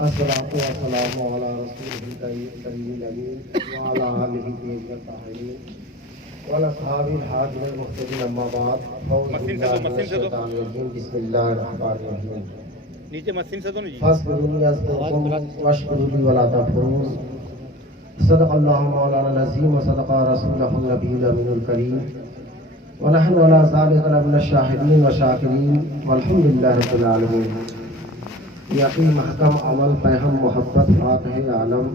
الصلاۃ والسلام علی رسول کریم الامین وعلی آلہ الطاہرین واصحاب الحاضرین المحترمین اما بعد فاعوذ باللہ من الشیطان الرجیم بسم اللہ الرحمن الرحیم نیچے مسین سے تو نہیں فاذکرونی اذکرکم واشکروا لی ولا تکفرون صدق اللہ مولانا العظیم وصدق رسولہ النبی الامین الکریم ونحن ولا ذلك من الشاهدين والشاكرين والحمد لله رب العالمين. یقین محکم عمل پہم محبت فاتح عالم،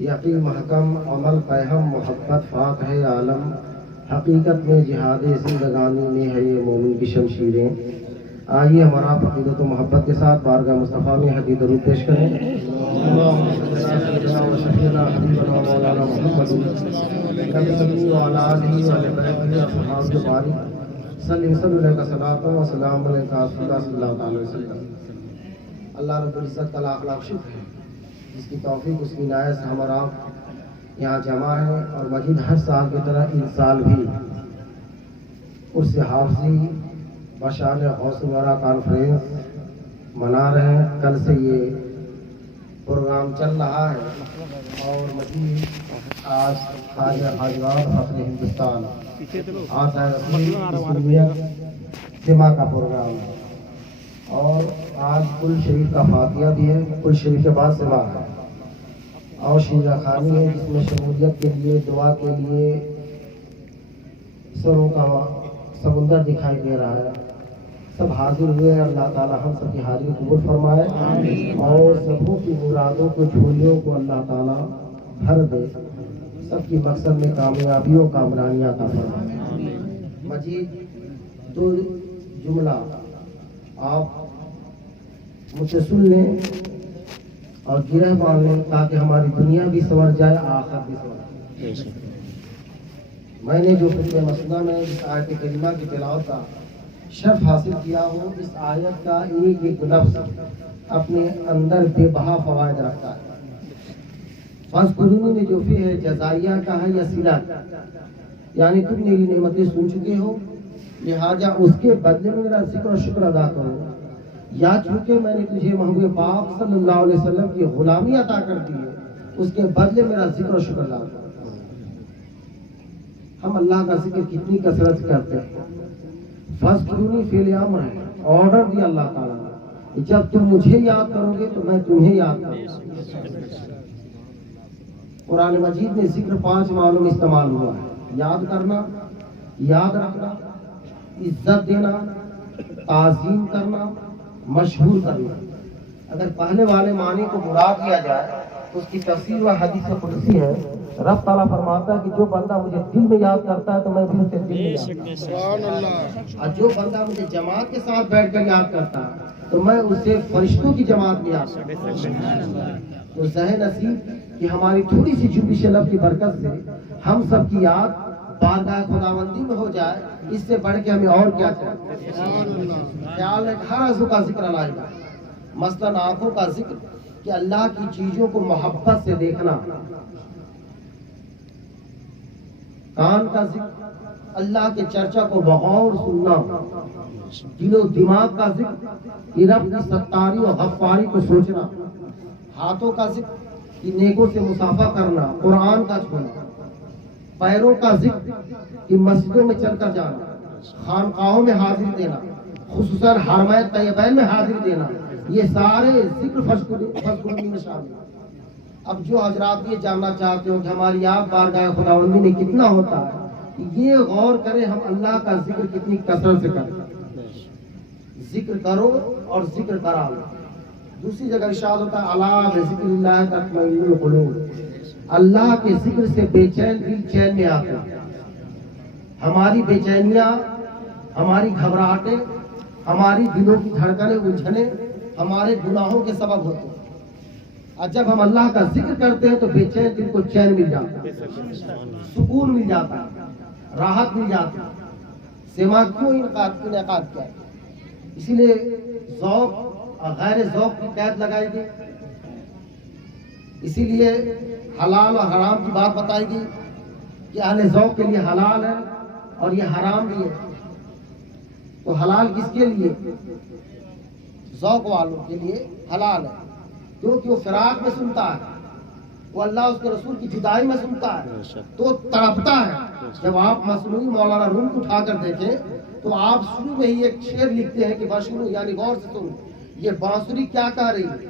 یقین محکم عمل پہم محبت فاتح عالم، حقیقت میں جہاد زندگانی میں ہے یہ مومن کی شمشیریں. آئیے ہمارا عقیدت و محبت کے ساتھ بارگاہ مصطفیٰ میں حدیث درود پیش کریں. اللہ رب العزت کا لاکھ لاکھ شکر ہے جس کی توفیق اس کی عنایت سے ہم اور آپ یہاں جمع ہیں، اور مزید ہر سال کی طرح اس سال بھی اس حافظی بشان غوث الورا کانفرنس منا رہے ہیں. کل سے یہ پروگرام چل رہا ہے اور مزید آج خواجہ خواجہ فخر ہندوستان آتا ہے جمعہ کا پروگرام ہے، اور آج کل شریف کا فاتحہ بھی ہے، کل شریف کے بعد سوا ہے، اور شیرہ خانی ہے جس میں شمولیت کے لیے دعا کے لیے سروں کا سمندر دکھائی دے رہا ہے. سب حاضر ہوئے ہیں. اللہ تعالی ہم سب کی حاضری قبول فرمائے اور سبوں کی مرادوں کو جھولیوں کو اللہ تعالی بھر دے، سب کی مقصد میں کامیابیوں کامرانیاں عطا فرمائے. مزید دو جملہ آپ مجھ سے سن لیں اور گرہ باندھ لیں تاکہ ہماری دنیا بھی سنور جائے، آخرت بھی سنور جائے. میں نے جو فکر مسئلہ میں اس آیت کریمہ کی تلاوت کا شرف حاصل کیا ہوں، اس آیت کا ایک ایک لفظ اپنے اندر بے بہا فوائد رکھتا ہے. فاذکرونی میں جو فی ہے جزائیہ کا ہے یا صلت، یعنی تم میری نعمتیں سن چکے ہو لہٰذا اس کے بدلے میں میرا ذکر و شکر ادا کرو. یا چونکہ میں نے تجھے محبوب پاک صلی اللہ علیہ وسلم کی غلامی عطا کر دی ہے، اس کے بدلے میرا ذکر و شکر ادا کرو. ہم اللہ کا ذکر کتنی کثرت کرتے ہیں. فاذکرونی فعل امر ہے، آرڈر دیا اللہ تعالیٰ نے، جب تم مجھے یاد کرو گے تو میں تمہیں یاد کروں گا. قرآن مجید میں ذکر 5 معنوں میں استعمال ہوا ہے: یاد کرنا، یاد رکھنا، عزت دینا، تعظیم کرنا، مشہور کرنا. اگر پہلے والے معنی کو مراد لیا جائے تو اس کی تفسیر و حدیث قدسی ہے. رب تعالیٰ فرماتا ہے کہ جو بندہ مجھے دل میں یاد کرتا ہے تو میں بھی اسے دل میں یاد کرتا ہوں، اور جو بندہ مجھے جماعت کے ساتھ بیٹھ کر یاد کرتا ہے تو میں اسے فرشتوں کی جماعت میں یاد کرتا ہوں. تو ذہن نصیب کہ ہماری تھوڑی سی جنبش لب کی برکت سے ہم سب کی یاد بارگاہ خداوندی میں ہو جائے، اس سے بڑھ کے ہمیں اور کیا چاہیے. خیال ہے ہر عضو کا ذکر لائے گا، مثلاً آنکھوں کا ذکر کہ اللہ کی چیزوں کو محبت سے دیکھنا، کان کا ذکر اللہ کے چرچا کو بغور سننا، دل و دماغ کا ذکر کہ رب کی ستاری و غفاری کو سوچنا، ہاتھوں کا ذکر کہ نیکوں سے مصافحہ کرنا، قرآن کا چھونا، پیروں کا ذکر کہ مسجدوں میں چل کر جانا، خانقاہوں میں حاضر دینا، خصوصاً حرمین طیبین میں حاضر دینا. یہ سارے ذکر فاذکرونی میں شامل ہیں. اب جو حضرات یہ جاننا چاہتے ہو کہ ہماری یاد بارگاہ خداوندی میں کتنا ہوتا ہے، یہ غور کریں ہم اللہ کا ذکر کتنی کثرت سے کرتے ہیں. ذکر کرو اور ذکر کرا لو. دوسری جگہ ارشاد ہوتا ہے الا بذکر اللہ تطمئن القلوب، اللہ کے ذکر سے بے چین دل چین میں آتے ہیں. ہماری بے چینیاں، ہماری گھبراہٹیں، ہماری دلوں کی دھڑکنیں الجھنیں ہمارے گناہوں کے سبب ہوتے ہیں. اور جب ہم اللہ کا ذکر کرتے ہیں تو بے چین دل کو چین مل جاتا ہے، سکون مل جاتا ہے، راحت مل جاتی ہے. سیما کیوں انعقاد کیا ہے؟ اسی لیے ذوق اور غیر ذوق کی قید لگائی گئی، اسی لیے حلال اور حرام کی بات بتائی گئی کہ اہل ذوق کے لیے حلال ہے اور یہ حرام بھی ہے. تو حلال کس کے لیے؟ ذوق والوں کے لیے حلال ہے، کیونکہ وہ فراق میں سنتا ہے، وہ اللہ اس کے رسول کی جدائی میں سنتا ہے تو تڑپتا ہے۔ جب آپ مصنوعی مولانا روم کو اٹھا کر دیکھیں تو آپ شروع میں ہی ایک شعر لکھتے ہیں کہ بشنو، یعنی غور سے سنو، یہ بانسری کیا کہہ رہی ہے،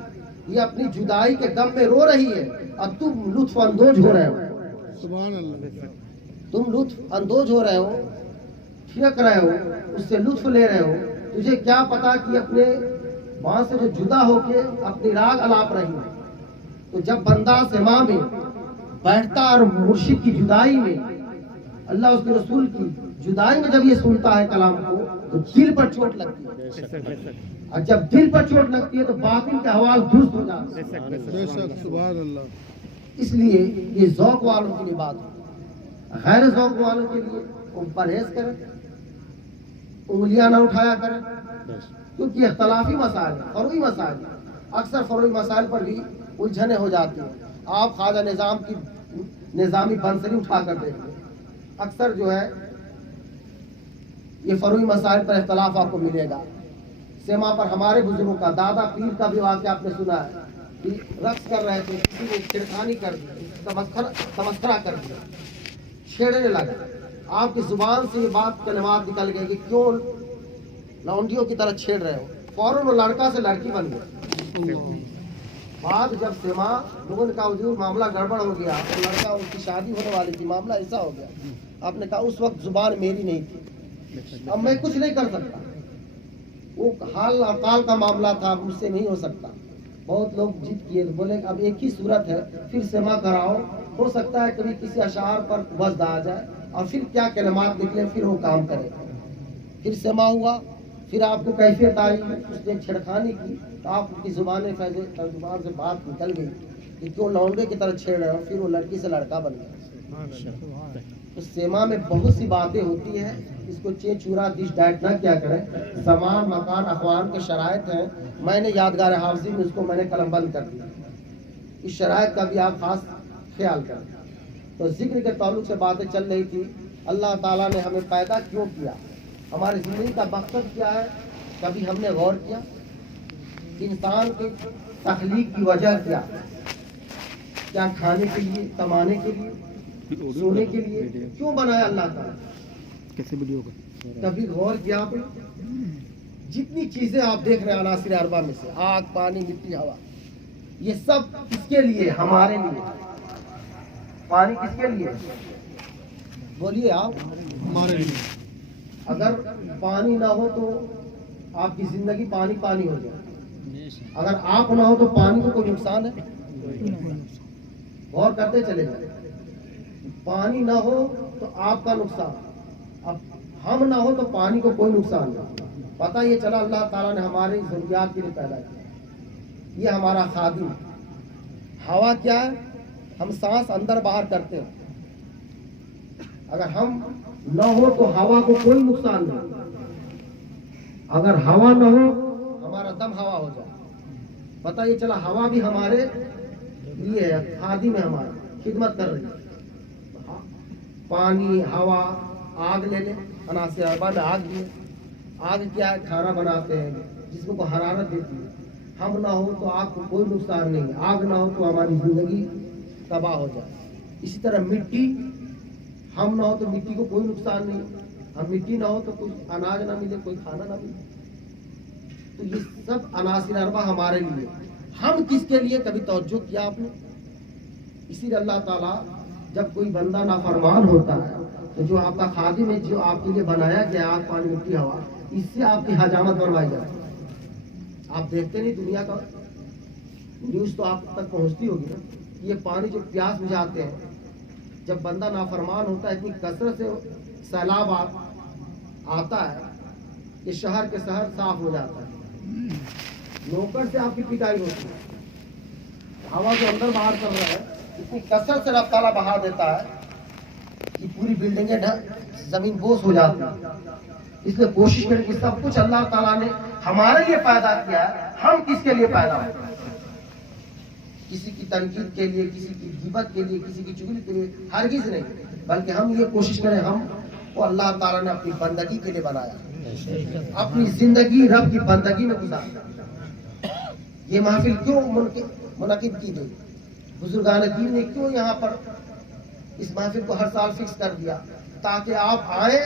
یہ اپنی جدائی کے غم میں رو رہی ہے اور تم لطف اندوز ہو رہے ہو، سبحان اللہ، تم لطف اندوز ہو رہے ہو، چھڑک رہے ہو، اس سے لطف لے رہے ہو، تجھے کیا پتا کہ اپنے وہاں سے جو جدا ہو کے اپنی راگ الاپ رہی ہے۔ تو جب بندہ سما میں بیٹھتا اور مرشد کی جدائی میں، اللہ اس کے رسول کی جدائی میں جب یہ سنتا ہے کلام کو تو دل پر چوٹ لگتی ہے، اور جب دل پر چوٹ لگتی ہے تو باطن کے حوال درست ہو جاتے ہیں۔ بے شک، سبحان اللہ، اس لیے یہ ذوق والوں کے لیے بات ہے، غیر ذوق والوں کے لیے وہ پرہیز کریں، انگلیاں نہ اٹھایا کریں، کیونکہ اختلافی مسائل ہیں، فروعی مسائل ہیں۔ اکثر فروعی مسائل پر بھی الجھنیں ہو جاتی ہیں۔ آپ خواجہ نظام کی نظامی بنسری اٹھا کر دیکھیں، اکثر جو ہے یہ فروعی مسائل پر اختلاف آپ کو ملے گا۔ سیما پر ہمارے بزرگوں کا، دادا پیر کا بھی واقعہ آپ نے سنا ہے کہ رقص کر رہے تھے، کسی نے چھڑکھانی کر دی، تمسخرہ کر دیا، چھیڑنے لگا، آپ کی زبان سے یہ بات کلمات نکل گئے کہ کیوں لونڈیوں کی طرح چھیڑ رہے ہو، فوراً وہ لڑکا سے لڑکی بن گیا۔ بعد جب سیما لوگوں نے کہا حضور معاملہ گڑبڑ ہو گیا، وہ لڑکا ان کی شادی ہونے والی تھی، معاملہ ایسا ہو گیا، آپ نے کہا اس وقت زبان میری نہیں تھی، اب میں کچھ نہیں کر سکتا، وہ حال اقال کا معاملہ تھا، مجھ سے نہیں ہو سکتا۔ بہت لوگ ضد کیے، بولے اب ایک ہی صورت ہے، پھر سیما کراؤ، ہو سکتا ہے کبھی کسی اشعار پر وزد آ جائے اور پھر کیا کلمات نکلے، پھر وہ کام کرے۔ پھر سیما ہوا، پھر آپ کو کیفیت آئی، اس نے چھڑکھانی کی تو آپ کی زبان سے بات نکل گئی کہ کیوں لونڈے کی طرح چھیڑ رہے ہو، پھر وہ لڑکی سے لڑکا بن گیا۔ تو سیما میں بہت سی باتیں ہوتی ہیں، اس کو چورا ڈش ڈائٹ نہ کیا کریں۔ زمان، مکان، اخوان کے شرائط ہیں، میں نے یادگار حافظی میں اس کو میں نے قلم بند کر دیا، اس شرائط کا بھی آپ خاص خیال کریں۔ تو ذکر کے تعلق سے باتیں چل رہی تھی، اللہ تعالیٰ نے ہمیں پیدا کیوں کیا، ہماری زندگی کا مقصد کیا ہے، کبھی ہم نے غور کیا؟ انسان کے تخلیق کی وجہ کیا کھانے کے لیے، کمانے کے لیے، سونے کے لیے کیوں بنایا اللہ تعالیٰ؟ کیسے ویڈیو کا کبھی غور کیا آپ نے؟ جتنی چیزیں آپ دیکھ رہے ہیں عناصر اربعہ میں سے، آگ، پانی، مٹی، ہوا، یہ سب کس کے لیے؟ ہمارے لیے۔ پانی کس کے لیے؟ بولیے آپ۔ ہمارے لیے، اگر پانی نہ ہو تو آپ کی زندگی پانی پانی ہو جائے، اگر آپ نہ ہو تو پانی کو کوئی نقصان ہے؟ غور کرتے چلے جائیں، پانی نہ ہو تو آپ کا نقصان، اب ہم نہ ہو تو پانی کو کوئی نقصان نہیں۔ پتہ یہ چلا اللہ تعالیٰ نے ہماری ضروریات کے لیے پیدا کیا، یہ ہمارا خادم ہے۔ ہوا کیا ہے؟ ہم سانس اندر باہر کرتے ہیں، اگر ہم نہ ہو تو ہوا کو کوئی نقصان نہیں، اگر ہوا نہ ہو ہمارا دم ہوا ہو جائے۔ پتہ یہ چلا ہوا بھی ہمارے لیے ہے، خادم ہے، ہمارا خدمت کر رہی ہے۔ پانی، ہوا، آگ لے لیں، عناصر اربعہ میں آگ بھی ہے۔ آگ کیا ہے؟ کھانا بناتے ہیں، جسم کو حرارت دیتی ہے۔ ہم نہ ہو تو آگ کو کوئی نقصان نہیں، آگ نہ ہو تو ہماری زندگی تباہ ہو جائے۔ اسی طرح مٹی، ہم نہ ہو تو مٹی کو کوئی نقصان نہیں، ہم مٹی نہ ہو تو کوئی اناج نہ ملے، کوئی کھانا نہ ملے۔ تو یہ سب عناصر اربعہ ہمارے لیے، ہم کس کے لیے؟ کبھی توجہ کیا آپ نے؟ اسی لیے اللہ تعالیٰ جب کوئی بندہ نافرمان ہوتا ہے تو جو آپ کا خادم ہے، جو آپ کے لیے بنایا گیا آگ، پانی، مٹی، ہوا، اس سے آپ کی حجامت بنوائی جاتی ہے۔ آپ دیکھتے نہیں دنیا کا نیوز تو آپ تک پہنچتی ہوگی نا، یہ پانی جو پیاس بجھاتے ہیں، جب بندہ نافرمان ہوتا ہے اتنی کثرت سے سیلاب آتا ہے کہ شہر کے شہر صاف ہو جاتا ہے، نوکر سے آپ کی پٹائی ہوتی ہے، ہوا جو اندر باہر کر رہا ہے اتنی کثرت سے رب تعالیٰ بہا دیتا ہے کہ پوری بلڈنگیں زمین بوس ہو جاتی ہیں۔ اس لیے کوشش کریں کہ سب کچھ اللہ تعالیٰ نے ہمارے لیے پیدا کیا ہے، ہم کس کے لیے پیدا ہوئے؟ کسی کی تنقید کے لیے، کسی کی غیبت کے لیے، کسی کی چغلی کے لیے ہرگز نہیں، بلکہ ہم یہ کوشش کریں ہم کو اللہ تعالیٰ نے اپنی بندگی کے لیے بنایا، اپنی زندگی رب کی بندگی میں گزارا۔ یہ محفل کیوں منعقد کی گئی. بزرگان دین نے کیوں یہاں پر اس محفل کو ہر سال فکس کر دیا؟ تاکہ آپ آئیں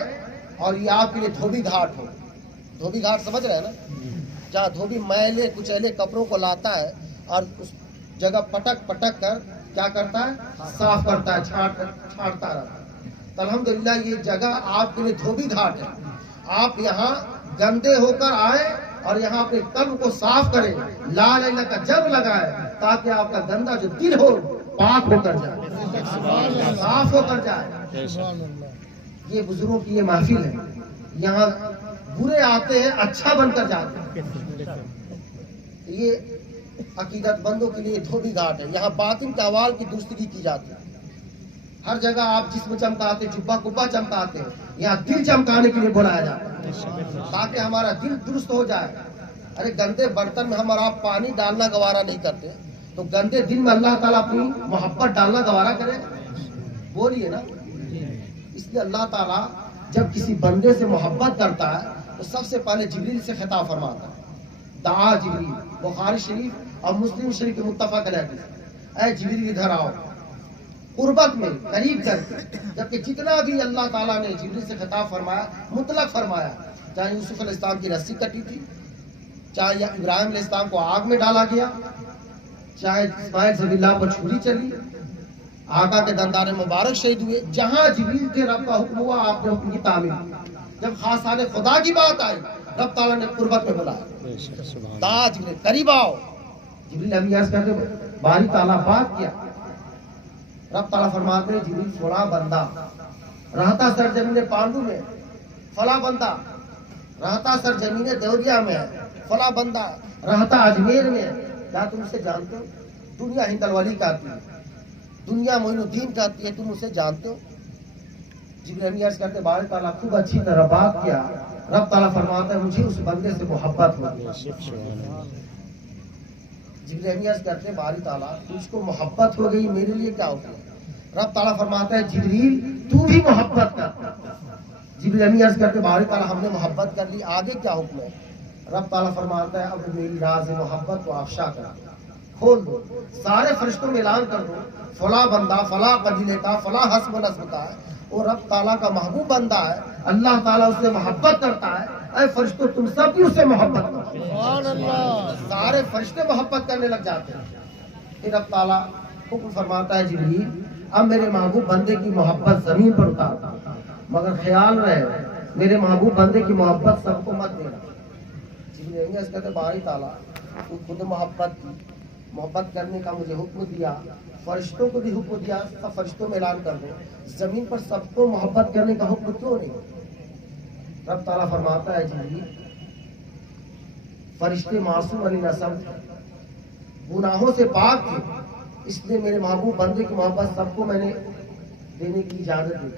اور یہ آپ کے لیے دھوبی گھاٹ ہو. دھوبی گھاٹ سمجھ رہے ہیں نا؟ جہاں دھوبی میلے کچیلے کپڑوں کو لاتا ہے اور اس جگہ پٹک پٹک کر کیا کرتا ہے؟ صاف کرتا ہے، چھاڑتا رہتا ہے. تو الحمدللہ یہ جگہ آپ کے لیے دھوبی گھاٹ ہے. آپ یہاں گندے ہو کر آئے اور یہاں اپنے قلب کو صاف کریں، لا الہ الا کا جب لگائے، تاکہ آپ کا گندا جو دل ہو پاک ہو کر جائے، صاف ہو کر جائے. یہ بزرگوں کی یہ محفل ہے. یہاں برے آتے ہیں، اچھا بن کر جاتے ہیں. یہ عقیدت مندوں کے لیے دھوبی گھاٹ ہے. یہاں باطن کے احوال کی درستگی کی جاتی ہے. ہر جگہ آپ جسم چمکاتے، جبہ کبا چمکاتے ہیں، یہاں دل چمکانے کے لیے بلایا جاتا ہے تاکہ ہمارا دل درست ہو جائے. ارے گندے برتن میں ہم اور آپ پانی ڈالنا گوارا نہیں کرتے، تو گندے دل میں اللہ تعالیٰ اپنی محبت ڈالنا گوارا کرے؟ بولیے نا. اس لیے اللہ تعالیٰ جب کسی بندے سے محبت کرتا ہے تو سب سے پہلے جبریل سے خطاب فرماتا ہے. دعا جبریل، بخاری شریف اور مسلم شریف کے متفق علیہ. اے جبریل ادھر آؤ، قربت میں قریب کر کے. جبکہ جتنا بھی اللہ تعالیٰ نے جبریل سے خطاب فرمایا مطلق فرمایا. چاہے یوسف علیہ السلام کی رسی کٹی تھی، چاہے ابراہیم علیہ السلام کو آگ میں ڈالا گیا، چاہے اسماعیل ذبح اللہ پر چھری چلی، آقا کے دندان مبارک شہید ہوئے، جہاں جبریل کے رب کا حکم ہوا آپ نے حکم کی تعمیل. جب خاصان خدا کی بات آئی رب تعالیٰ نے قربت میں بلایا. دا جبریل قریب آؤ. جبریل ہم یاد کرتے باری تعالیٰ بات کیا. رب تعالیٰ فرماتے ہیں جبریل فلاں بندہ رہتا سرزمین پانڈو میں، فلاں بندہ رہتا سرزمین دیوریا میں ہے، فلاں بندہ رہتا اجمیر میں ہے. کیا تم اسے جانتے ہو؟ دنیا ہندلولی کہتی ہے، دنیا معین الدین کہتی ہے، تم اسے جانتے ہو؟ جبریل عرض کرتے باری تعالیٰ خوب اچھی طرح بات کیا. رب تعالیٰ فرماتا ہے مجھے اس بندے سے محبت ہو. جبریل عرض کرتے باری تعالیٰ تجھ کو محبت ہو گئی، میرے لیے کیا ہو گیا؟ رب تعالیٰ فرماتا ہے جبریل تو بھی محبت کر. جبریل عرض کرتے باری تعالیٰ ہم نے محبت کر لی، آگے کیا حکم ہے؟ رب تعالیٰ فرماتا ہے اب میری راز محبت کو افشا کرا، کھول دو، سارے فرشتوں میں اعلان کر دو فلاں بندہ فلاں قبیلے کا فلاں حسب و نسب کا ہے، وہ رب تعالیٰ کا محبوب بندہ ہے، اللہ تعالیٰ اس سے محبت کرتا ہے. اے فرشتوں تم سب بھی اس سے محبت کرو. سبحان اللہ. سارے فرشتے محبت کرنے لگ جاتے ہیں. پھر رب تعالیٰ حکم فرماتا ہے جبریل اب میرے محبوب بندے کی محبت زمین پر اتار، مگر خیال رہے میرے محبوب بندے کی محبت سب کو مت دینا. جبریل اس کہتے باری تعالیٰ تو خود محبت کرنے کا مجھے حکم دیا، فرشتوں کو بھی حکم دیا، سب فرشتوں میں اعلان کر دو، زمین پر سب کو محبت کرنے کا حکم کیوں نہیں؟ رب تعالیٰ فرماتا ہے جی فرشتے معصوم علی نسب گناہوں سے پاک تھے، اس لیے میرے محبوب بندے کی محبت سب کو میں نے دینے کی اجازت دی.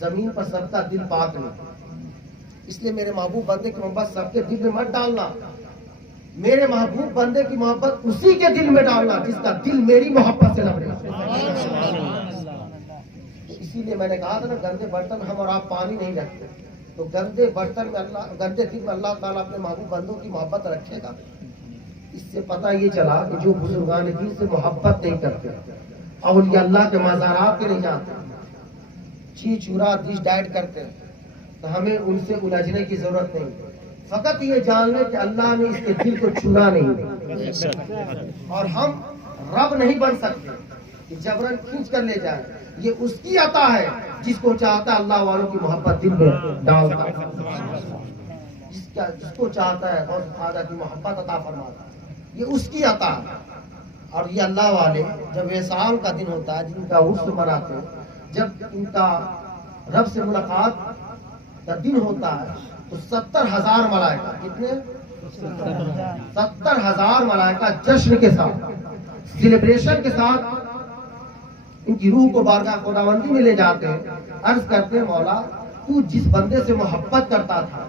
زمین پر سب کا دل پاک نہیں، اس لیے میرے محبوب بندے کی محبت سب کے دل میں مت ڈالنا. میرے محبوب بندے کی محبت اسی کے دل میں ڈالنا جس کا دل میری محبت سے لبڑے. اسی لیے میں نے کہا تھا نا گندے برتن ہم اور آپ پانی نہیں رکھتے، تو گندے برتن میں گندے دل میں اللہ تعالیٰ اپنے محبوب بندوں کی محبت رکھے گا. اس سے پتہ یہ چلا کہ جو بزرگان دین سے محبت نہیں کرتے، اولیاء اللہ کے مزارات کے نہیں جاتے، چھی چورا ڈش ڈائٹ کرتے ہیں، تو ہمیں ان سے الجھنے کی ضرورت نہیں. فقط یہ جان لیں کہ اللہ نے اس کے دل کو چھونا نہیں، اور ہم رب نہیں بن سکتے کہ جبرن کھینچ کر لے جائے. یہ اس کی عطا ہے، جس کو چاہتا ہے اللہ والوں کی محبت دل میں ڈالتا ہے، جس کو چاہتا ہے اور خواجہ کی محبت عطا فرماتا ہے، یہ اس کی عطا ہے. اور یہ اللہ والے جب وصال کا دن ہوتا ہے، جن کا عرس مناتے ہیں، جب ان کا رب سے ملاقات کا دن ہوتا ہے، تو 70,000 ملائکہ، کتنے؟ 70,000 ملائکہ جشن کے ساتھ سیلیبریشن کے ساتھ ان کی روح کو بارگاہ خداوندی میں لے جاتے ہیں. عرض کرتے ہیں مولا تو جس بندے سے محبت کرتا تھا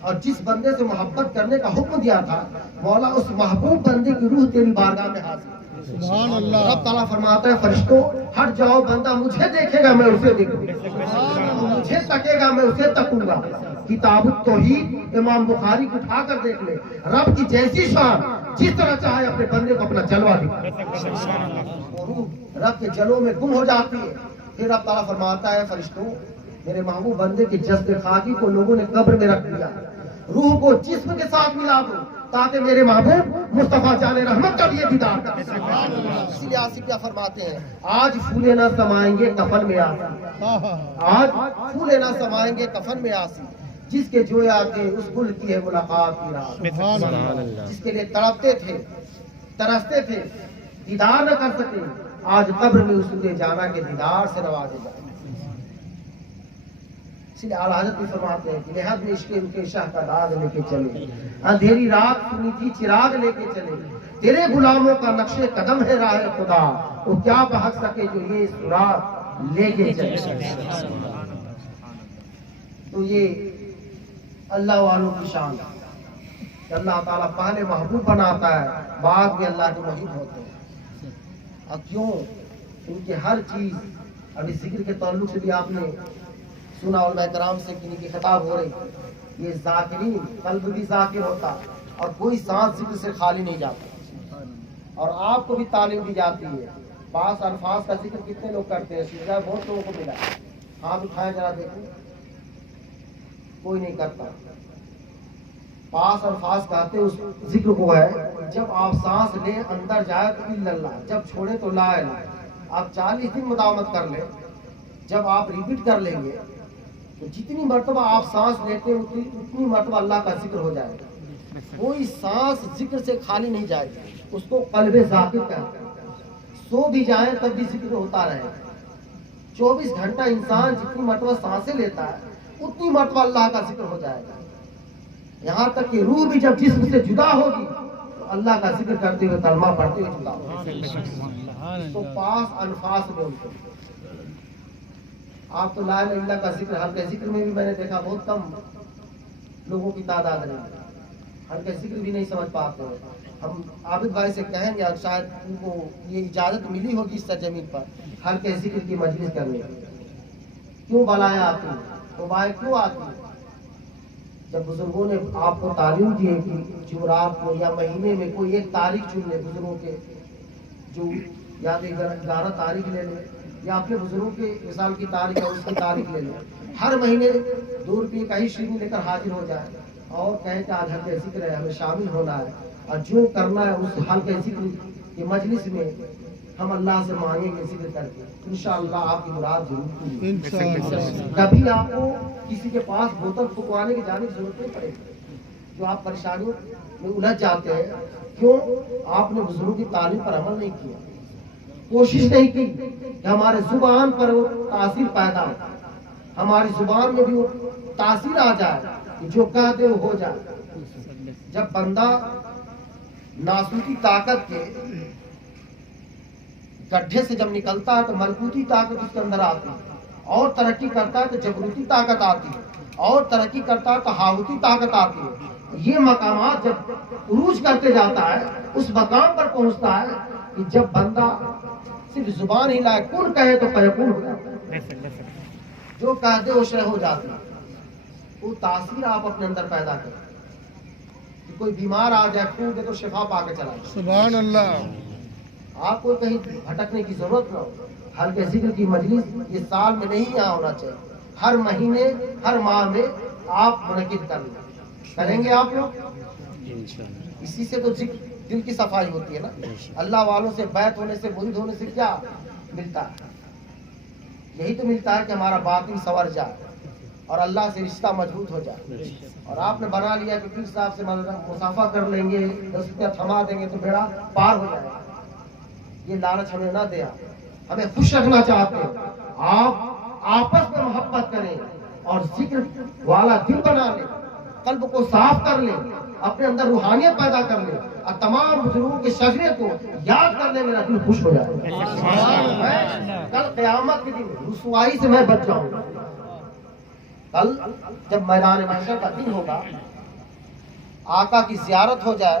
اور جس بندے سے محبت کرنے کا حکم دیا تھا، مولا اس محبوب بندے کی روح تیری بارگاہ میں حاضر. سبحان اللہ رب تعالیٰ فرماتا ہے فرشتوں ہٹ جاؤ، بندہ مجھے دیکھے گا میں اسے دیکھوں گا، مجھے تکے گا میں اسے تکوں گا۔ کتاب التوحید امام بخاری کو اٹھا کر دیکھ لے، رب کی جیسی شان جس طرح چاہے اپنے بندے کو اپنا جلوہ دکھا، وہ روح رب کے جلوں میں گم ہو جاتی ہے۔ پھر رب تعالیٰ فرماتا ہے فرشتوں میرے محبوب بندے کے جسد خاکی کو لوگوں نے قبر میں رکھ دیا، روح کو جسم کے ساتھ ملا دو تاکہ میرے محبوب مصطفیٰ جان رحمت کا بھی دیدار کر سکے۔ اسی لیے آصف کیا فرماتے ہیں، آج پھولے نہ سمائیں گے کفن میں آسی، آج پھولے نہ سمائیں گے کفن میں آسی، جس کے جویا کے اس گل کی ہے ملاقات کی رات، جس کے لیے تڑپتے تھے ترستے تھے دیدار نہ کر سکے، آج قبر میں اس نے جانا کے دیدار سے نوازے جائے۔ اس لیے اعلیٰ حضرت بھی فرماتے ہیں کہ لحاظ میں عشق ان کے شاہ کا داد لے کے چلے، اندھیری رات سنی تھی چراغ لے کے چلے، تیرے غلاموں کا نقش قدم ہے راہ خدا، وہ کیا بہک سکے جو یہ سراغ لے کے چلے۔ تو یہ اللہ والوں کی شان ہے کہ اللہ تعالیٰ پہلے محبوب بناتا ہے، بعد میں اللہ کے محب ہوتے ہیں۔ اب کیوں ان کے ہر چیز، ابھی ذکر کے تعلق سے بھی آپ نے سنا علماء کرام سے کہ ان کی خطاب ہو رہی، یہ ذاکرین قلب بھی ذاکر ہوتا اور کوئی سانس ذکر سے خالی نہیں جاتا، اور آپ کو بھی تعلیم دی جاتی ہے۔ بعض الفاظ کا ذکر کتنے لوگ کرتے ہیں، سیدھا بہت لوگوں کو ملا، ہاتھ اٹھائیں ذرا دیکھیں، کوئی نہیں کرتا۔ پاس الفاظ کہتے اس ذکر کو ہے جب آپ سانس لیں اندر جائے تو الا اللہ، جب چھوڑے تو لا الہ۔ آپ 40 دن مداومت کر لیں، جب آپ ریپیٹ کر لیں گے تو جتنی مرتبہ آپ سانس لیتے ہیں اتنی مرتبہ اللہ کا ذکر ہو جائے گا۔ کوئی سانس ذکر سے خالی نہیں جائے گی، اس کو قلب ذاکر کہتے ہیں۔ سو بھی جائیں تب بھی ذکر ہوتا رہے۔ 24 گھنٹہ انسان جتنی مرتبہ سانسیں لیتا ہے اتنی مرتبہ اللہ کا ذکر ہو جائے گا، یہاں تک کہ روح بھی جب جسم سے جدا ہوگی تو اللہ کا ذکر کرتے ہوئے کلمہ پڑھتے ہوئے جدا ہوگی۔ تو پاس الفاظ میں ان کو آپ تو لا الہ الا اللہ کا ذکر، ہلکے ذکر میں بھی میں نے دیکھا بہت کم لوگوں کی تعداد ہے، ہلکے ذکر بھی نہیں سمجھ پاتے ہیں۔ ہم عابد بھائی سے کہیں گے شاید ان کو یہ اجازت ملی ہوگی اس سرزمین پر ہلکے ذکر کی مجلس کرنے کی۔ کیوں بلائیں آتی ہیں، وبائیں کیوں آتی ہیں؟ جب بزرگوں نے آپ کو تعلیم دی ہے کہ جمعرات کو یا مہینے میں کوئی ایک تاریخ چن لے، بزرگوں کے جو یا 11 تاریخ لے لیں یا اپنے بزرگوں کے مثال کی تاریخ ہے اس کی تاریخ لے لیں، ہر مہینے 2 روپے کا ہی شیرینی لے کر حاضر ہو جائے اور کہیں کہ آج ہلکے ذکر ہے، ہمیں شامل ہونا ہے، اور جو کرنا ہے اس ہلکے ذکر کی مجلس میں ہم اللہ سے مانگیں گے ذکر کر کے، انشاءاللہ آپ کی مراد ضرور پوری ہوگی۔ کبھی آپ کو کسی کے پاس بوتل پھکوانے کی جانے کی ضرورت نہیں پڑے گی، جو آپ پریشانیوں میں الجھ جاتے ہیں، کیوں؟ آپ نے بزرگوں کی تعلیم پر عمل نہیں کیا، کوشش نہیں کی کہ ہمارے زبان پر وہ تاثیر پیدا ہو، ہماری زبان میں بھی وہ تاثیر آ جائے کہ جو کہتے وہ ہو جائے۔ جب بندہ ناسوتی طاقت کے گڈھے سے جب نکلتا ہے تو ملکوتی طاقت اس کے اندر آتی ہے، اور ترقی کرتا ہے تو جبروتی طاقت آتی ہے، اور ترقی کرتا ہے تو ہاوتی طاقت آتی ہے۔ یہ مقامات جب عروج کرتے جاتا ہے اس مقام پر پہنچتا ہے کہ جب بندہ صرف زبان ہی لائے کن کہے تو فیکون ہو جاتا ہے، جو کہتے وہ شے ہو جاتی ہے۔ وہ تاثیر آپ اپنے اندر پیدا کریں کہ کوئی بیمار آ جائے پھونک دے تو شفا پا کے چلا جائے۔ سبحان اللہ۔ آپ کو کہیں بھٹکنے کی ضرورت نہ ہو، ہلکے ذکر کی مجلس یہ سال میں نہیں یہاں ہونا چاہیے، ہر مہینے ہر ماہ میں آپ منعقد کر لیں، کریں گے آپ لوگ؟ اسی سے تو دل کی صفائی ہوتی ہے نا۔ اللہ والوں سے بیعت ہونے سے مرید ہونے سے کیا ملتا ہے؟ یہی تو ملتا ہے کہ ہمارا باطن سنور جائے اور اللہ سے رشتہ مضبوط ہو جائے۔ اور آپ نے بنا لیا کہ پیر صاحب سے مسافہ کر لیں گے، 10 روپیہ تھما دیں گے تو بیڑا پار ہو جائے گا۔ یہ لالچ ہمیں نہ دیا، ہمیں خوش رکھنا چاہتے ہیں۔ آپ آپس میں محبت کریں اور ذکر والا دل بنا لیں، قلب کو صاف کر لیں، اپنے اندر روحانیت پیدا کر لیں اور تمام بزرگوں کے شجرے کو یاد کر لیں، میرا دل خوش ہو جائے۔ کل قیامت کے دن رسوائی سے میں بچ جاؤں گا۔ کل جب میدان محشر کا دن ہوگا، آقا کی زیارت ہو جائے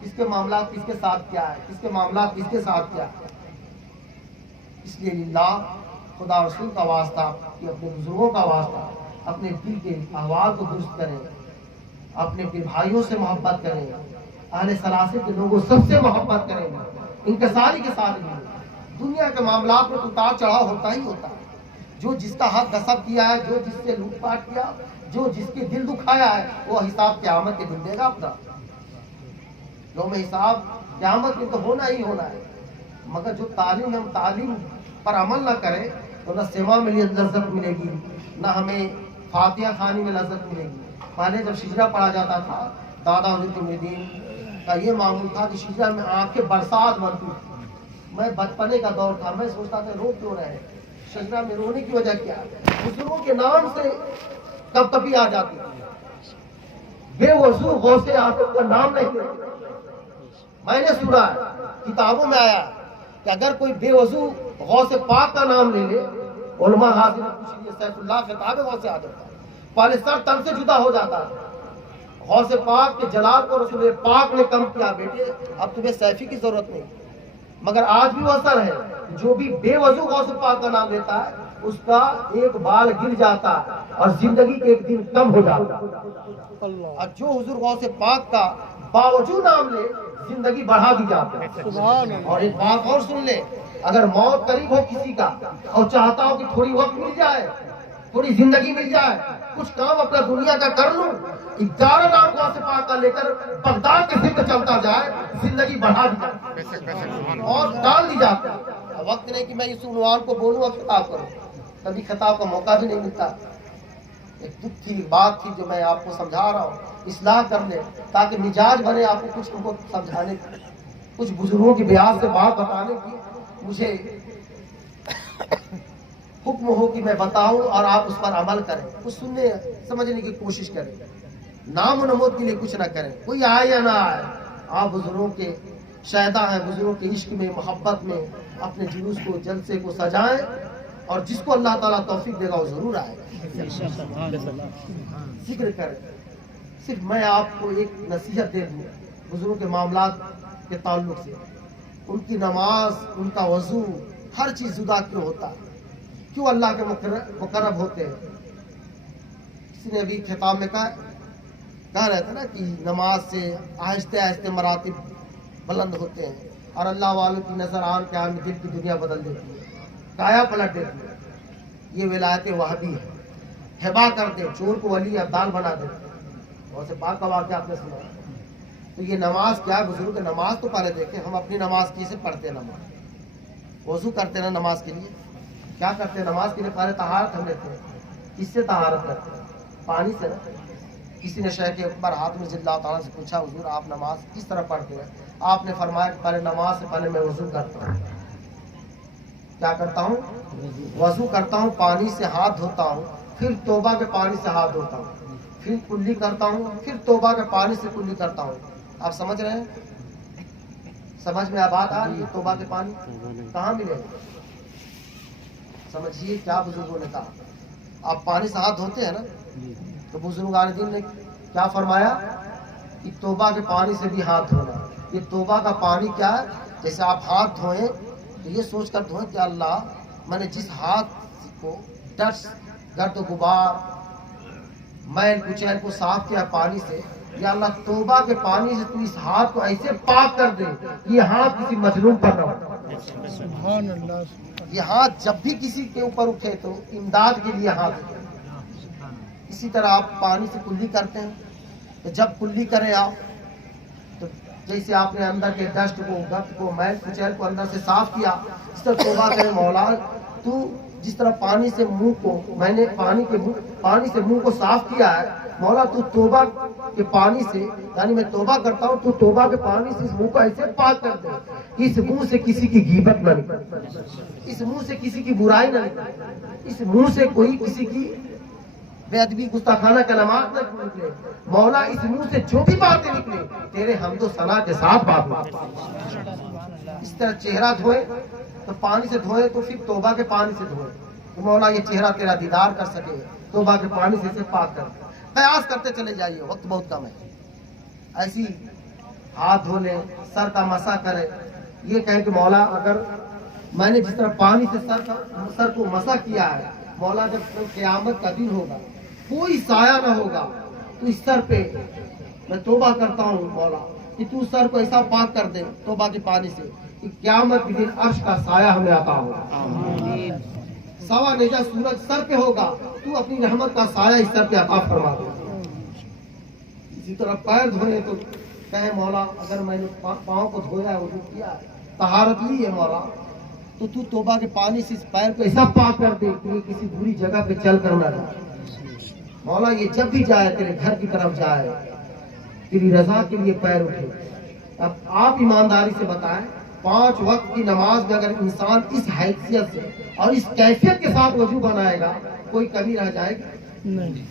کس کے معاملات کس کے ساتھ کیا ہے، کس کے معاملات کس کے ساتھ کیا ہے. اس لیے للہ خدا رسول کا واسطہ، کہ اپنے بزرگوں کا واسطہ، اپنے دل کے احوال کو درست کریں، اپنے پھر بھائیوں سے محبت کریں، اہل سلاسل کے لوگوں سب سے محبت کریں، انکساری کے ساتھ بھی. دنیا کے معاملات میں اتار چڑھاؤ ہوتا ہی ہوتا ہے. جو جس کا حق غصب کیا ہے، جو جس سے لوٹ پاٹ کیا، جو جس کے دل دکھایا ہے، وہ حساب قیامت کے دن دے گا اپنا. یوم حساب قیامت میں تو ہونا ہی ہونا ہے. مگر جو تعلیم ہم تعلیم پر عمل نہ کریں تو نہ سیوا میں لذت ملے گی، نہ ہمیں فاتحہ خوانی میں لذت ملے گی. پہلے جب شجرا پڑھا جاتا تھا، دادا حضرت الدین کا یہ معمول تھا کہ شجرا میں آنکھیں برسات بنتی تھی. میں بچپنے کا دور تھا، میں سوچتا تھا رو کیوں رہے، شجرا میں رونے کی وجہ کیا ہے؟ بزرگوں کے نام سے کب کبھی آ جاتی تھی. بے وضو غوث اعظم کا نام نہیں لیتے. میں نے سنا ہے، کتابوں میں آیا کہ اگر کوئی بے وضو غوث پاک کا نام لے لے، علماء حاضر پوچھ لیے سیف اللہ خطاب ہے غوث اعظم کا، پہلے سر تن سے جدا ہو جاتا ہے. غوث پاک کے جلال کو رسول پاک نے کم کیا، بیٹے اب تمہیں سیفی کی ضرورت نہیں. مگر آج بھی وہ اثر ہے، جو بھی بے وضو غوث پاک کا نام لیتا ہے اس کا ایک بال گر جاتا ہے اور زندگی کے ایک دن کم ہو جاتا ہے. اور جو حضور غوث پاک کا باوجود نام لے، زندگی بڑھا دی جاتی ہے. سبحان اللہ. اور ایک بات اور سن لے، اگر موت قریب ہو کسی کا اور چاہتا ہو کہ تھوڑی وقت مل جائے، تھوڑی زندگی مل جائے، کچھ کام اپنا دنیا کا کر لوں، 11 لاکھ غوث پاک کا لے کر بغداد کے فکر چلتا جائے، زندگی بڑھا دی جائے اور ڈال دی جاتی. وقت نہیں کہ میں اس عنوان کو بولوں اور خطاب کروں، کبھی خطاب کا موقع بھی نہیں ملتا. ایک دکھ کی بات تھی جو میں آپ کو سمجھا رہا ہوں، اصلاح کر لیں تاکہ مزاج بنے آپ کو کچھ ان کو سمجھانے کی، کچھ بزرگوں کی بیان سے بات بتانے کی. مجھے حکم ہو کہ میں بتاؤں اور آپ اس پر عمل کریں، کچھ سننے سمجھنے کی کوشش کریں، نام و نمود کے لیے کچھ نہ کریں. کوئی آئے یا نہ آئے، آپ بزرگوں کے شہدا ہیں، بزرگوں کے عشق میں محبت میں اپنے جلوس کو جلسے کو سجائیں، اور جس کو اللہ تعالیٰ توفیق دے گا وہ ضرور آئے گا. ذکر کریں. صرف میں آپ کو ایک نصیحت دے دوں بزرگوں کے معاملات کے تعلق سے. ان کی نماز، ان کا وضو، ہر چیز جدا کیوں ہوتا ہے؟ کیوں اللہ کے مقرب ہوتے ہیں؟ کسی نے ابھی خطاب میں کہا رہتا نا کہ نماز سے آہستہ آہستہ مراتب بلند ہوتے ہیں، اور اللہ والوں کی نظر آن کے آن دل کی دنیا بدل دیتی ہے، کایا پلٹ دیتی ہے. یہ ولایت وہابی ہے. ہبا کر دے، چور کو ولی ابدال بنا دے. غوث پاک کا واقعہ آپ نے سنا. تو یہ نماز کیا ہے بزرگ؟ نماز تو پہلے دیکھیں، ہم اپنی نماز کیسے پڑھتے ہیں. نماز وضو کرتے ہیں نا نماز کے لیے. کیا کرتے ہیں نماز کے لیے؟ پہلے طہارت ہم لیتے ہیں. کس سے طہارت کرتے ہیں؟ پانی سے نا. کسی نے شیخ اکبر حاتم رضی اللہ تعالیٰ سے پوچھا، حضور آپ نماز کس طرح پڑھتے ہیں؟ آپ نے فرمایا کہ پہلے نماز سے پہلے میں وضو کرتا ہوں. کیا کرتا ہوں؟ وضو کرتا ہوں، پانی سے ہاتھ دھوتا ہوں، پھر توبہ کے پانی سے ہاتھ دھوتا ہوں، پھر کلی کرتا ہوں، پھر توبہ کے پانی سے کلی کرتا ہوں. آپ سمجھ رہے ہیں؟ سمجھ میں بات آ رہی ہے؟ توبہ کے پانی کہاں ملے؟ سمجھیے کیا بزرگوں نے کہا. آپ پانی سے ہاتھ دھوتے ہیں نا، تو بزرگان دین نے کیا فرمایا کہ توبہ کے پانی سے بھی ہاتھ دھونا. یہ توبہ کا پانی کیا ہے؟ جیسے آپ ہاتھ دھوئیں تو یہ سوچ کر دھوئیں کہ اللہ، میں نے جس ہاتھ کو ڈسٹ، گرد و غبار، میل کچیل کو صاف کیا پانی سے، یا اللہ توبہ کے پانی سے تو اس ہاتھ کو ایسے پاک کر دے یہ ہاتھ کسی مظلوم پر نہ ہو. سبحان اللہ. یہ ہاتھ جب بھی کسی کے اوپر اٹھے تو امداد کے لیے ہاتھ اٹھے. اسی طرح آپ پانی سے کلی کرتے ہیں، تو جب کلی کریں آپ تو جیسے آپ نے اندر کے ڈسٹ کو، گرد کو، میل کچیل کو اندر سے صاف کیا، اس طرح توبہ کریں مولا تو جس طرح پانی سے منہ کو، میں نے پانی سے منہ کو صاف کیا ہے، مولا تو توبہ کے پانی سے، یعنی میں توبہ کرتا ہوں تو توبہ کے پانی سے اس منہ کو ایسے پاک کر دے، اس منہ سے کسی کی غیبت نہ نکلے، اس منہ سے کسی کی برائی نہ نکلے، اس منہ سے کوئی کسی کی بے ادبی گستاخانہ کلمات نہ نکلے. مولا اس منہ سے جو بھی باتیں نکلے تیرے حمد و ثنا کے ساتھ بات نکلے. اس طرح چہرہ دھوئے تو پانی سے دھوئے، تو پھر توبہ کے پانی سے دھوئے تو مولا یہ چہرہ تیرا دیدار کر سکے، توبہ کے پانی سے اسے پاک کر. قیاس کرتے چلے جائیے، وقت بہت کم ہے. ایسی ہاتھ دھو لیں، سر کا مسح کریں. یہ کہیں کہ مولا اگر میں نے جس طرح پانی سے سر کو مسح کیا ہے، مولا جب قیامت کا دن ہوگا کوئی سایہ نہ ہوگا تو اس سر پہ میں توبہ کرتا ہوں مولا کہ تو سر کو ایسا پاک کر دے توبہ کے پانی سے کہ قیامت کے دن عرش کا سایہ ہمیں عطا ہوگا. سوا نیجہ سورج سر پہ ہوگا، تو اپنی رحمت کا سایہ اس سر پہ عطا فرما دے. اسی طرح پیر دھوئے تو کہے مولا اگر میں نے پاؤں کو دھویا ہے، وضو کیا ہے، طہارت لی ہے مولا، تو تو توبہ کے پانی سے اس پیر کو ایسا پاک کر دے کہ یہ کسی بری جگہ پہ چل کر نہ جائے. مولا یہ جب بھی جائے تیرے گھر کی طرف جائے، تیری رضا کے لیے پیر اٹھے. اب آپ ایمانداری سے بتائیں 5 وقت کی نماز میں اگر انسان اس حیثیت سے اور اس کیفیت کے ساتھ وضو بنائے گا، کوئی کمی رہ جائے گی؟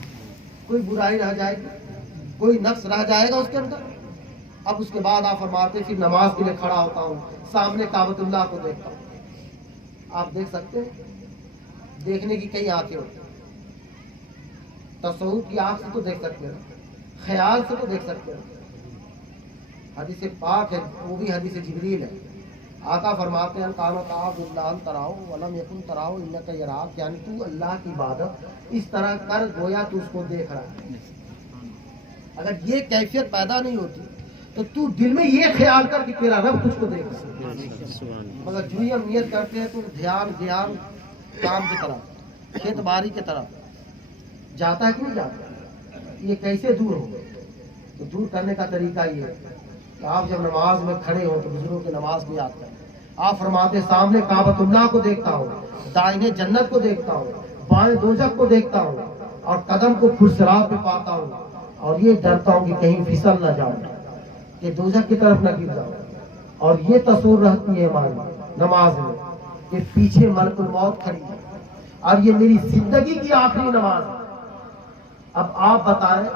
کوئی برائی رہ جائے گی؟ کوئی نقص رہ جائے گا اس کے اندر؟ اب اس کے بعد آپ فرماتے پھر نماز کے لیے کھڑا ہوتا ہوں، سامنے کعبۃ اللہ کو دیکھتا ہوں. آپ دیکھ سکتے ہیں؟ دیکھنے کی کئی آنکھیں ہوتی ہیں. تصور کی آنکھ سے تو دیکھ سکتے ہیں، خیال سے تو دیکھ سکتے ہیں. حدیث پاک ہے، وہ بھی حدیث جبریل ہے. آقا فرماتے ہیں کانو تعبد اللہ تراؤ ولم یکن تراؤ انک یراک، یعنی تو اللہ کی عبادت اس طرح کر گویا تو اس کو دیکھ رہا ہے. اگر یہ کیفیت پیدا نہیں ہوتی تو تو دل میں یہ خیال کر کہ تیرا رب تجھ کو دیکھ رہا ہے. مگر جو ہی ہم نیت کرتے ہیں تو دھیان کام کی طرف، کھیت باڑی کی طرف جاتا ہے کہ نہیں جاتا؟ یہ کیسے دور ہو؟ تو دور کرنے کا طریقہ یہ ہے کہ آپ جب نماز میں کھڑے ہو تو بزرگوں کی نماز کو یاد کریں. آپ فرماتے سامنے کعبۃ اللہ کو دیکھتا ہوں، دائیں جنت کو دیکھتا ہوں، بائیں دوزخ کو دیکھتا ہوں، اور قدم کو پھرسرات پہ پاتا ہوں، اور یہ ڈرتا ہوں کہ کہیں پھسل نہ جاؤں، کہ دوزخ کی طرف نہ گر جاؤں. اور یہ تصور رہتی ہے ہماری نماز میں کہ پیچھے ملک الموت کھڑی ہے اور یہ میری زندگی کی آخری نماز ہے. اب آپ بتائیں،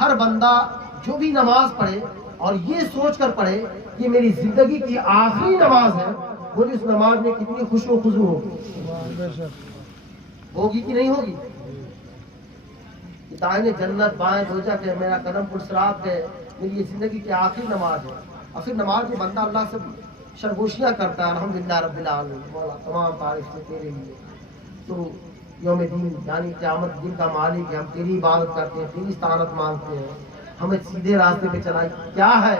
ہر بندہ جو بھی نماز پڑھے اور یہ سوچ کر پڑھے کہ میری زندگی کی آخری نماز ہے، وہ اس نماز میں کتنی خوش و خضوع ہوگی کہ نہیں ہوگی؟ دائیں جنت بائیں دوزخ ہے، میرا قدم پرسرات ہے، میری یہ زندگی کی آخری نماز ہے. اور پھر نماز میں بندہ اللہ سے سرگوشیاں کرتا ہے، الحمدللہ رب العالمین، مولا تمام تعریف سے تیرے لیے، تو یوم دین یعنی قیامت دن کا مالک ہے، ہم تیری عبادت کرتے ہیں، تیری استعانت مانگتے ہیں، ہمیں سیدھے راستے پہ چلائی. کیا ہے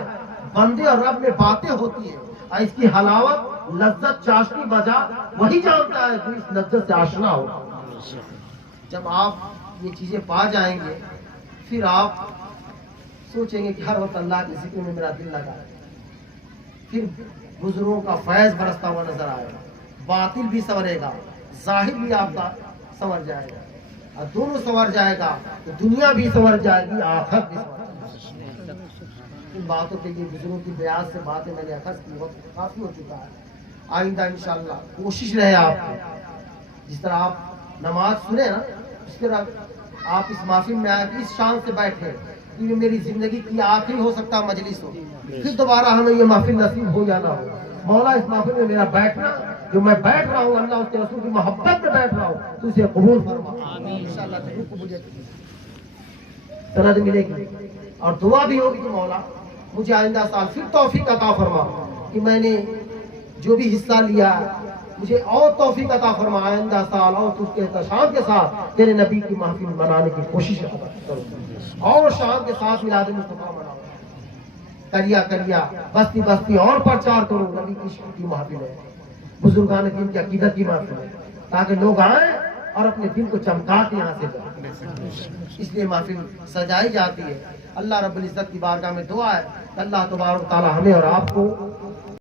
بندے اور رب میں باتیں ہوتی ہیں، اور اس کی حلاوت لذت چاشنی مزہ وہی جانتا ہے جو اس لذت سے آشنا ہو. جب آپ یہ چیزیں پا جائیں گے پھر آپ سوچیں گے کہ ہر وقت اللہ کے ذکر میں میرا دل لگا ہے. پھر بزرگوں کا فیض برستا ہوا نظر آئے گا، باطل بھی سنورے گا، ظاہر بھی آپ کا سنور جائے گا، اور دونوں سنور جائے گا تو دنیا بھی سنور جائے گی، آخرت بھی سنور جائے گی. ان باتوں پہ یہ بزرگوں کی بیاض سے باتیں میں نے اخذ کی، وقت کافی ہو چکا ہے. آئندہ انشاءاللہ کوشش رہے آپ کی، جس طرح آپ نماز سنے نا اس کے بعد آپ اس محفل میں آئے اس شان سے بیٹھے کہ یہ میری زندگی کی آخری ہو سکتا مجلس ہو، پھر دوبارہ ہمیں یہ محفل نصیب ہو جانا ہو. مولا اس محفل میں میرا بیٹھنا جو میں بیٹھ رہا ہوں، اللہ اس کے رسول کی محبت میں بیٹھ رہا ہوں، تو اسے قبول فرما. انشاءاللہ ضرور قبول سند ملے گی. اور دعا بھی ہوگی کہ مولا مجھے آئندہ سال پھر توفیق عطا فرما کہ میں نے جو بھی حصہ لیا مجھے اور توفیق عطا فرما، آئندہ سال اور تجھ کے احتشام کے ساتھ تیرے نبی کی محفل منانے کی کوشش کروں، اور شان کے ساتھ میلاد مصطفیٰ مناؤں، کریا بستی بستی اور پرچار کروں. نبی کی عشق کی محفل ہے، بزرگان دین کی عقیدت کی محفل ہے، تاکہ لوگ آئیں اور اپنے دل کو چمکا کے یہاں سے جائیں. اس لیے محفل سجائی جاتی ہے. اللہ رب العزت کی بارگاہ میں دعا ہے کہ اللہ تبارک و تعالی ہمیں اور آپ کو